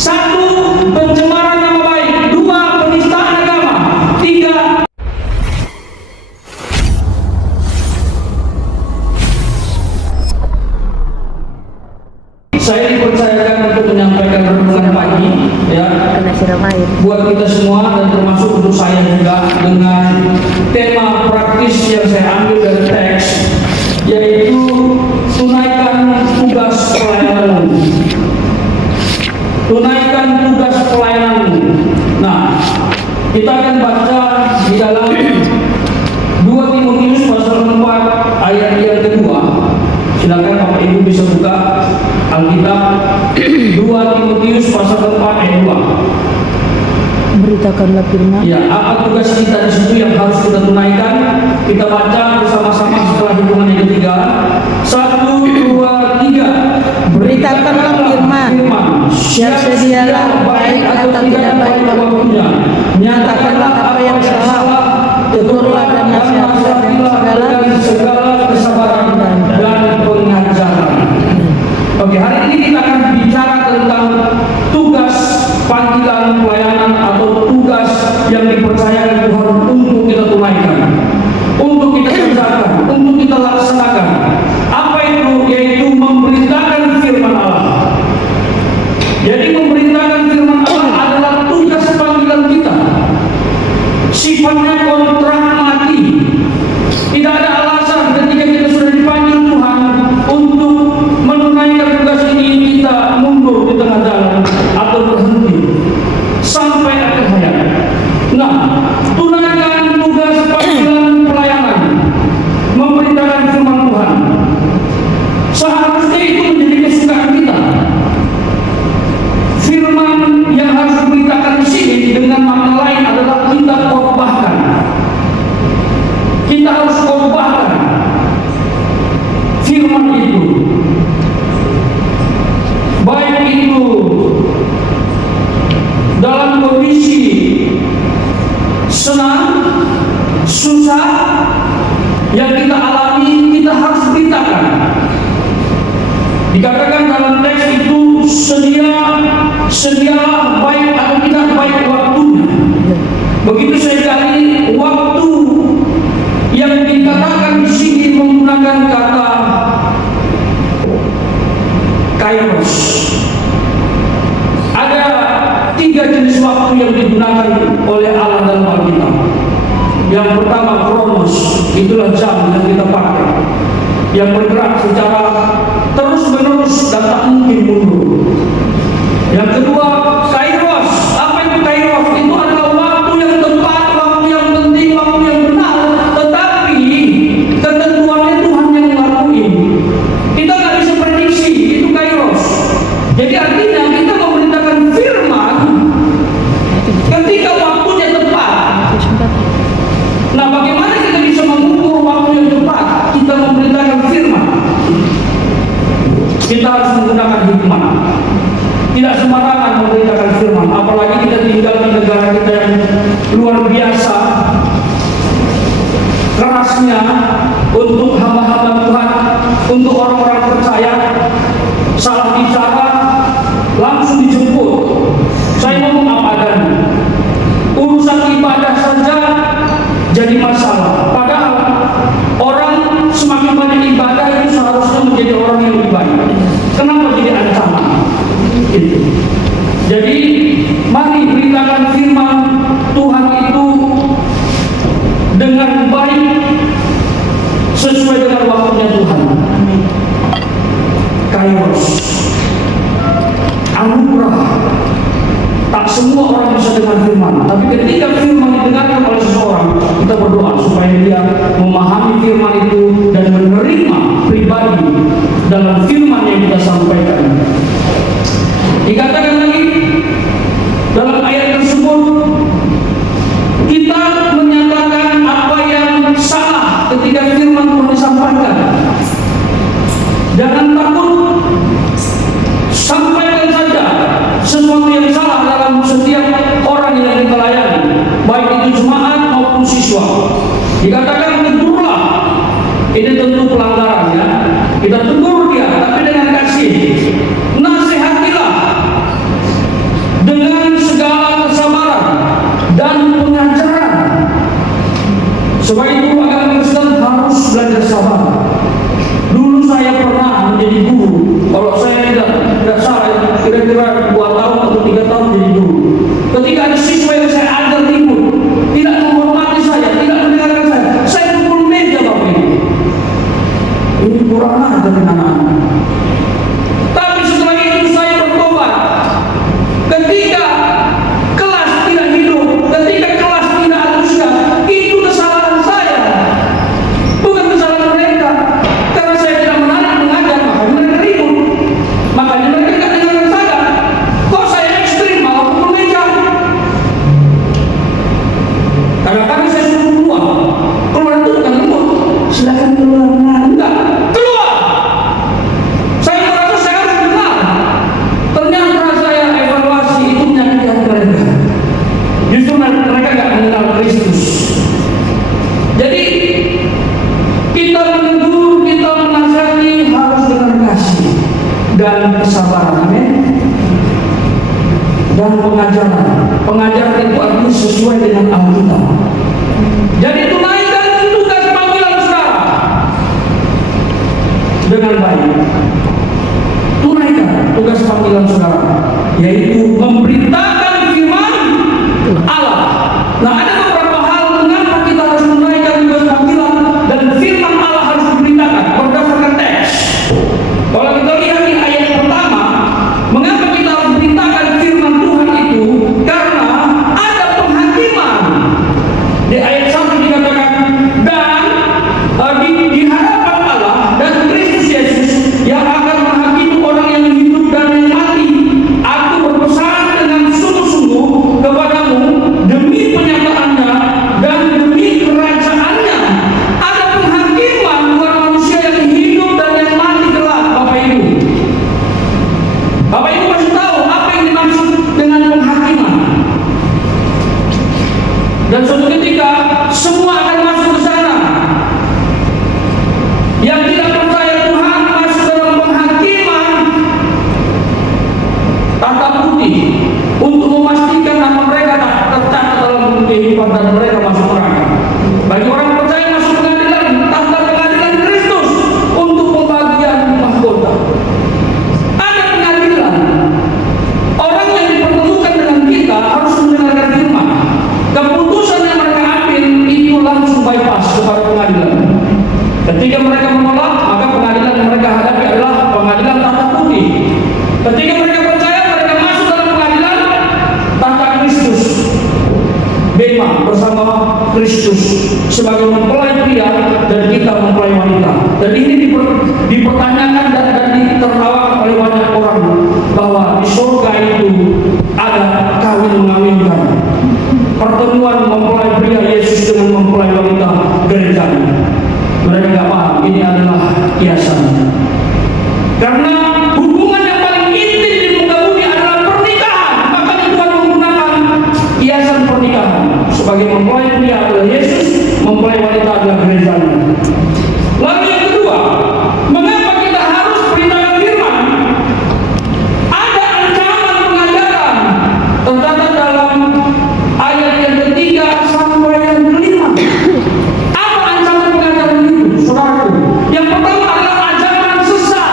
Satu, pencemaran nama baik. Dua, penistaan agama. Tiga, saya dipercayakan untuk menyampaikan renungan pagi ya buat kita semua dan termasuk untuk saya juga dengan tema praktis yang saya ambil dari teks, yaitu tunaikan tugas pelayananmu. Tunaikan tugas pelayananmu. Nah, kita akan baca di dalam 2 Timotius pasal 4 ayat yang kedua. Silakan Bapak Ibu bisa buka Alkitab 2 Timotius pasal 4 ayat 2. Beritakanlah firman. Ya, apa tugas kita di situ yang harus kita tunaikan? Kita baca bersama-sama setelah hitungan yang ketiga. 1, 2, 3. Beritakanlah firman. Siap sedialah baik atau tidak baik waktunya. Nyatakanlah apa yang salah. Tegurlah dan nasihatlah dengan segala kesabaran dan pengajaran. Oke, hari ini kita akan bicara tentang tugas panggilan pelayanan atau tugas yang dipercayakan Tuhan untuk kita tunaikan, untuk kita kerjakan, untuk kita laksanakan. Apa itu? Yaitu memberitakan firman Allah. Jadi memberitakan firman Allah adalah tugas panggilan kita. Sifatnya kontrak mati. Tidak ada alasan ketika kita sudah dipanggil Tuhan untuk menunaikan tugas ini kita mundur di tengah jalan atau berhenti sampai akhir hayat. Nah, tunaikan tugas panggilan pelayanan, memberitakan firman Tuhan. Seharusnya itu menjadi kesukaan kita. Firman yang harus diberitakan di sini dengan makna lain adalah kita korbankan. Kita harus korbankan firman itu. Baik itu dalam kondisi senang, susah yang kita alami, kita harus beritakan. Dikatakan dalam teks itu sedialah baik atau tidak baik waktunya. Begitu sekali waktu yang dikatakan di sini menggunakan kata kairos. Ada 3 jenis waktu yang digunakan oleh Allah dalam Alkitab. Yang pertama kronos, itulah jam yang kita pakai, yang bergerak secara terus menerus dan tak mungkin mundur. Yang kedua kairos. Apa itu kairos? Itu adalah waktu yang tepat, waktu yang penting, waktu yang benar, tetapi ketentuannya Tuhan yang ngelakuin. Kita nggak bisa prediksi, itu kairos. Jadi artinya kita memberitakan firman ketika waktunya tepat. Nah, bagaimana kita bisa mengukur waktu yang tepat? Kita memberitakan firman. Kita harus menggunakan hikmat. Tidak sembarangan memberitakan firman. Apalagi kita tinggal di negara kita yang luar biasa kerasnya untuk hamba-hamba Tuhan, untuk orang-orang percaya. Salah bicara langsung dijemput. Saya ngomong apa adanya. Urusan ibadah saja jadi masalah. Padahal orang semakin banyak ibadah itu seharusnya menjadi orang yang lebih baik. Kenapa jadi ancaman? Gitu. Jadi mari beritakan firman Tuhan itu dengan baik sesuai dengan waktunya Tuhan. Kairos, anugerah. Tak semua orang bisa dengar firman, tapi ketika firman didengarkan oleh seseorang, kita berdoa supaya dia memahami firman itu dan menerima pribadi dalam firman yang kita sampaikan. Dikatakan lagi dalam ayat tersebut, kita menyatakan apa yang salah ketika firman Tuhan disampaikan. Jangan takut, sampaikan saja sesuatu yang salah dalam setiap orang yang kita layani, baik itu jemaat maupun siswa. Dikatakan tegurlah, ini tentu pelanggaran ya. Kita tegur dia, tapi dengan kasih. Nasihatilah, ketika ada siswa yang saya ajar ribut, tidak menghormati saya, tidak mendengarkan saya pukul meja Bapak Ibu. Ini kurang ajar dengan anak-anak. Tapi setelah itu saya bertobat. Ketika kelas tidak hidup, ketika kelas tidak antusias, itu kesalahan saya, bukan kesalahan mereka. Karena saya tidak menarik mengajar, makanya mereka ribut. Makanya mereka tidak dengarkan saya. Kok saya ekstrim malah pukul meja? Kadang-kadang saya suruh keluar itu bukan lembut. Silakan keluar, enggak, keluar. Saya merasa saya harus benar. Ternyata saya evaluasi itu menyakiti hati mereka. Justru mereka nggak mengenal Kristus. Jadi kita menegur, kita menasihati harus dengan kasih dan kesabaran, amin. Dan pengajaran itu artinya sesuai dengan Alkitab. Jadi tunaikan tugas panggilan saudara dengan baik. Tunaikan tugas panggilan saudara, yaitu memberitakan firman Allah. Nah, ada beberapa hal mengapa kita harus menunaikan tugas panggilan dan firman Allah harus diberitakan berdasarkan teks. Kalau kita lihat di ayat pertama, mengapa kita harus memberitakan firman Tuhan itu? Karena ada penghakiman. Di ayat 1 dikatakan, dan di hadapan Allah dan Kristus Yesus yang akan menghakimi orang yang hidup dan yang mati, aku berpesan dengan sungguh-sungguh kepadamu demi penyataannya dan demi kerajaannya. Ada penghakiman buat manusia yang hidup dan yang mati kelak, Bapak Ibu. Bapak Ibu masih tahu apa yang dimaksud dengan penghakiman. Dan suatu ketika semua akan masuk ke sana. Yang tidak percaya Tuhan masuk dalam penghakiman tata putih untuk memastikan nama mereka tercatat dalam buku kehidupan dan mereka masuk neraka. Bagi orang percaya masuk pengadilan, tata pengadilan Kristus untuk pembagian mahkota. Ada pengadilan. Orang yang dipertemukan dengan kita harus mendengarkan firman. Keputusan yang mereka ambil itu langsung bypass kepada pengadilan. Ketika mereka menolak, maka pengadilan yang mereka hadapi adalah pengadilan tata putih. Ketika mereka percaya, mereka masuk dalam pengadilan tata Kristus. Bema bersama Kristus sebagai mempelai pria dan kita mempelai wanita. Dan ini dipertanyakan dan ditertawakan oleh banyak orang bahwa di surga itu ada kawin mengawinkan. Pertemuan mempelai pria Yesus dengan mempelai wanita gerejanya. Mereka tidak paham ini adalah kiasan. Karena hubungan yang paling intim di muka bumi adalah pernikahan. Makanya Tuhan menggunakan kiasan pernikahan. Sebagai mempelai pria adalah Yesus, mempelai wanita adalah gerejanya. Lalu yang kedua, mengapa kita harus beritakan firman? Ada ancaman pengajaran tercatat dalam ayat yang ketiga sampai yang kelima. Apa ancaman pengajaran itu, saudaraku? Yang pertama adalah ajaran sesat.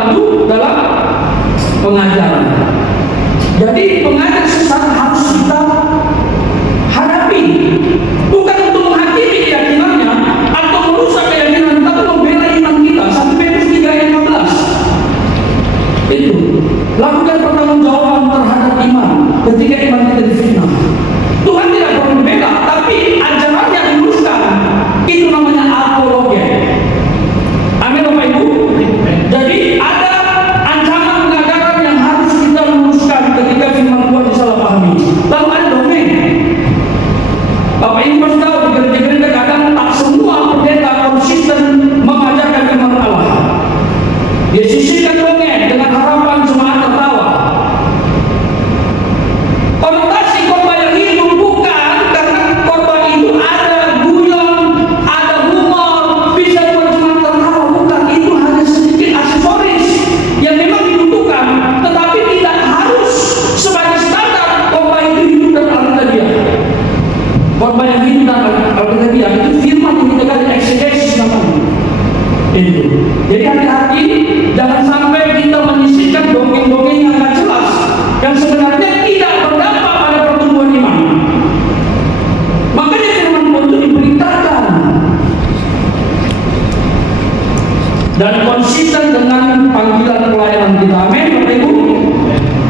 membantu dalam pengajaran. Jadi pengajar sesat harus kita hadapi, bukan untuk menghakimi keyakinannya atau merusak keyakinan, tapi membela iman kita. 1 Petrus 3 ayat 15. Itu lakukan pertanggungjawaban terhadap iman ketika iman kita difitnah. Tuhan tidak perlu dibela, tapi ajaran yang diluruskan itu namanya apologia. Amin Bapak Ibu. Jadi ada ancaman pengajaran yang harus kita luruskan ketika firman Tuhan disalahpahami. Lalu ada dongeng. Bapak Ibu pasti tahu di gereja-gereja kadang tak semua pendeta konsisten mengajarkan firman Allah. Dia sisihkan dongeng dengan harapan jemaat tertawa. Konotasi khotbah yang hidup bukan karena khotbah itu ada guyon, ada humor, bisa buat jemaat tertawa, bukan. Itu hanya sedikit aksesoris yang memang dibutuhkan, tetapi tidak harus sebagai standar khotbah itu hidup dan alkitabiah. Khotbah yang hidup dan alkitabiah itu firman yang kita kali eksegesis namanya. Itu. Jadi hati-hati, jangan sampai kita menyisihkan dongeng-dongeng yang nggak jelas, yang sebenarnya tidak berdampak pada pertumbuhan iman. Makanya firman Tuhan itu diberitakan dan konsisten dengan panggilan pelayanan kita. Amin, Bapak Ibu.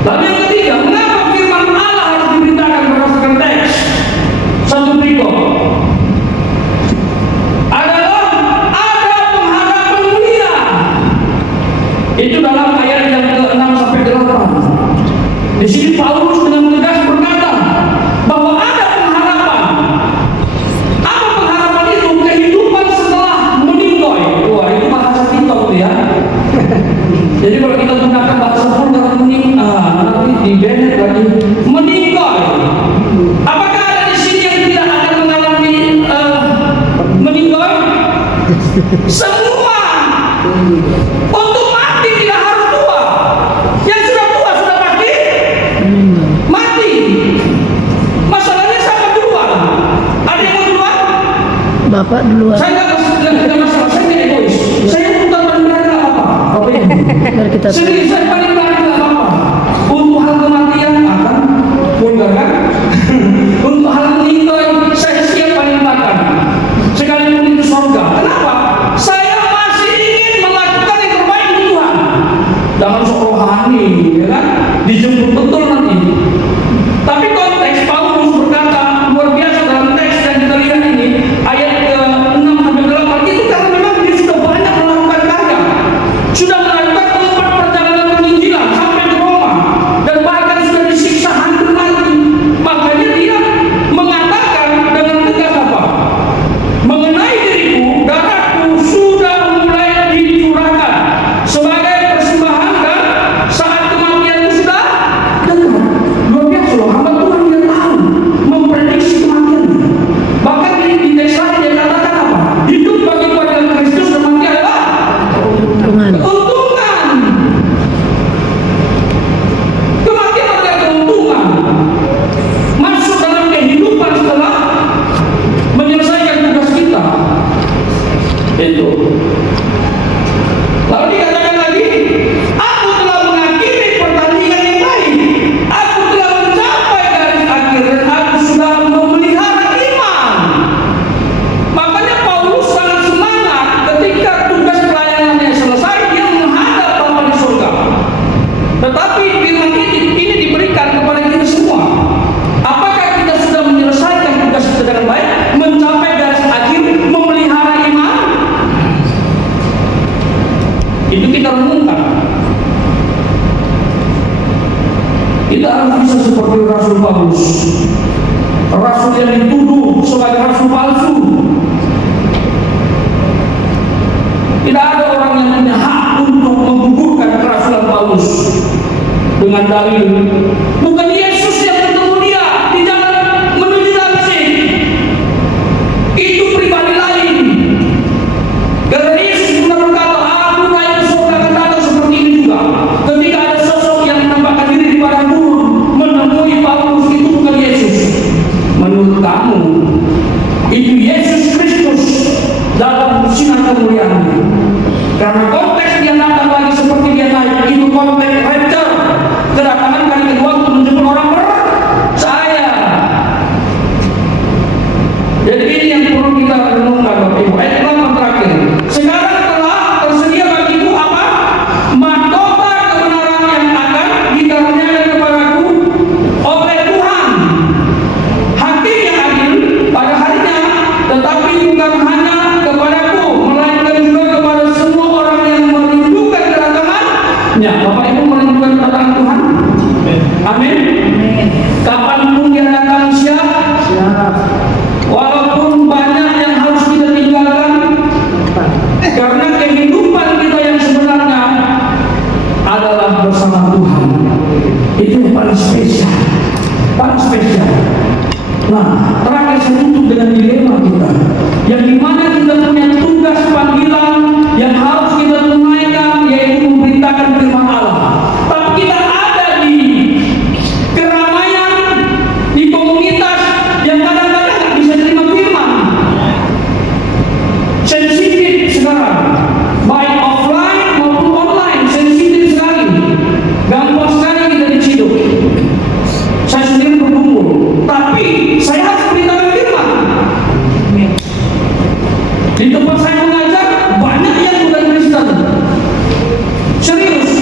Lalu yang ketiga, mengapa firman Allah harus diberitakan berdasarkan teks? Satu berikut adalah ada pengharapan mulia. Itu dalam ayat yang ke-6 sampai 8. Di sini Paulus dengan tegas berkata bahwa ada pengharapan. Apa pengharapan itu? Kehidupan setelah meninggoy. Wah, itu bahasa TikTok tuh ya. Jadi kalau kita gunakan bahasa vulgar nanti di-banned lagi. Meninggoy. Apakah ada di sini yang tidak akan mengalami meninggoy? Semua. Untuk mati tidak harus tua. Yang sudah tua sudah mati. Masalahnya siapa duluan? Ada yang mau duluan? Bapak duluan. Saya nggak masalah. Saya tidak egois. Saya bukan paling berani nggak apa-apa. Biar kita Sendiri saya paling berani nggak apa-apa. Untuk hal kematian akan vulgar kan? Untuk hal meninggal saya siap paling makan. Sekalipun itu surga. Kenapa? Saya masih ingin melakukan yang terbaik untuk Tuhan. Jangan sok rohani, ya kan? Dijemput betul nanti. Tapi konteks Paulus berkata luar biasa dalam teks yang kita lihat ini, ayat ke-6 sampai 8 itu karena memang dia sudah banyak melakukan karya, sudah melakukan 4 perjalanan penginjilan sampai ke Roma, dan bahkan sudah disiksa hampir mati. Makanya dia mengatakan dengan tegas apa? Mengenai diriku, darahku sudah mulai dicurahkan sebagai persembahan dan saat kematianku sudah dekat. Luar biasa loh, hamba Tuhan dia tahu memprediksi kematiannya. Bahkan di teks lain dia katakan apa? Hidup bagiku adalah Kristus dan mati adalah keuntungan. keuntungan. Kematian adalah keuntungan. Masuk dalam kehidupan setelah menyelesaikan tugas kita. Itu. Lalu dikatakan lagi, aku telah mengakhiri pertandingan yang baik. Aku telah mencapai garis akhir dan aku sudah memelihara iman. Makanya Paulus sangat semangat ketika tugas pelayanannya selesai, dia menghadap Bapa di surga. Tetapi firman ini diberikan kepada kita semua. Apakah kita sudah menyelesaikan tugas kita dengan baik, mencapai garis akhir, memelihara iman? Itu kita renungkan. Kita harus bisa seperti Rasul Paulus, rasul yang dituduh sebagai rasul palsu. Tidak ada orang yang punya hak untuk menggugurkan kerasulan Paulus dengan dalil bukan Yesus yang bertemu dia di jalan menuju Damsyik. Itu pribadi lain. Karena Yesus pernah berkata, aku naik ke surga akan datang seperti ini juga. Ketika ada sosok yang menampakkan diri di padang gurun menemui Paulus, itu bukan Yesus. Menurut kamu, itu Yesus Kristus dalam sinar kemuliaan. Karena konteks dia datang lagi seperti dia naik. Itu konteks rapture. Kedatangan kali kedua untuk menjemput orang percaya. Jadi ini yang perlu kita renungkan Bapak Ibu. Ayat 8 terakhir. Sekarang telah tersedia bagiku apa? Mahkota kebenaran yang akan dikaruniakan kepadaku oleh Tuhan, Hakim yang adil pada harinya, tetapi bukan hanya kepadaku, melainkan juga kepada semua orang yang merindukan kedatangannya. Bapak Ibu merindukan kedatangan Tuhan? Amin. Kapanpun dia datang siap. Walaupun banyak yang harus kita tinggalkan, karena kehidupan kita yang sebenarnya adalah bersama Tuhan. Itu yang paling spesial, paling spesial. Nah, terakhir saya tutup dengan dilema kita, yang dimana kita punya tugas panggilan yang harus kita tunaikan, yaitu memberitakan firman Allah. Tapi kita ada di keramaian, di komunitas yang kadang-kadang nggak bisa terima firman. Sensitif sekarang, baik offline maupun online, sensitif sekali, gampang sekali kita diciduk. Saya sendiri berkumpul, tapi saya harus beritakan firman. Di tempat saya mengajar, banyak yang bukan Kristen. Serius,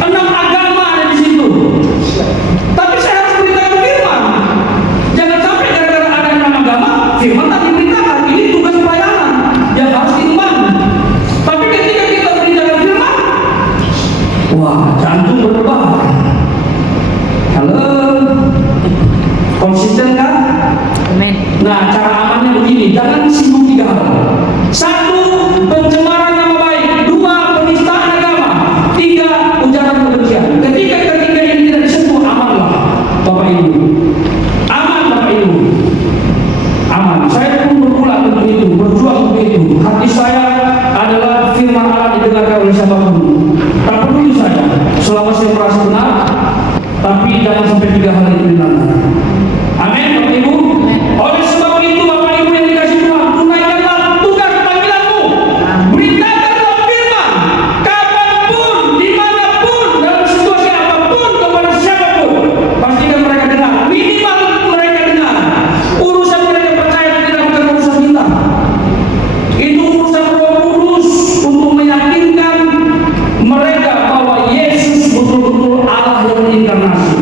6 agama ada di situ. Tapi saya harus beritakan firman. Jangan sampai gara-gara ada 6 agama, firman tak diberitakan. Ini tugas pelayanan yang harus diemban. Tapi ketika kita beritakan firman, wah, jantung berdebar. Halo, konsisten kan? Amin. Nah, cara amannya begini, jangan singgung 3 hal. 1, pencemaran nama baik. 2, penistaan agama. 3, ujaran kebencian. Ketika ketiga ini tidak disentuh, amanlah Bapak Ibu. Aman Bapak Ibu. Aman. Saya pun berulang untuk itu, berjuang untuk itu. Hati saya adalah firman Allah didengarkan oleh siapapun. Tak peduli saya, selama saya merasa benar, tapi jangan sampai 3 hal itu dilanggar. Amin Bapak Ibu. Oleh sebab itu Bapak Ibu yang dikasih Tuhan, tunaikanlah tugas panggilanmu. Beritakanlah firman kapanpun, dimanapun, dalam situasi apapun, kepada siapapun. Pastikan mereka dengar. Minimal mereka dengar. Urusan mereka percaya tidak, bukan urusan kita. Itu urusan Roh Kudus untuk meyakinkan mereka bahwa Yesus betul-betul Allah yang menginkarnasi.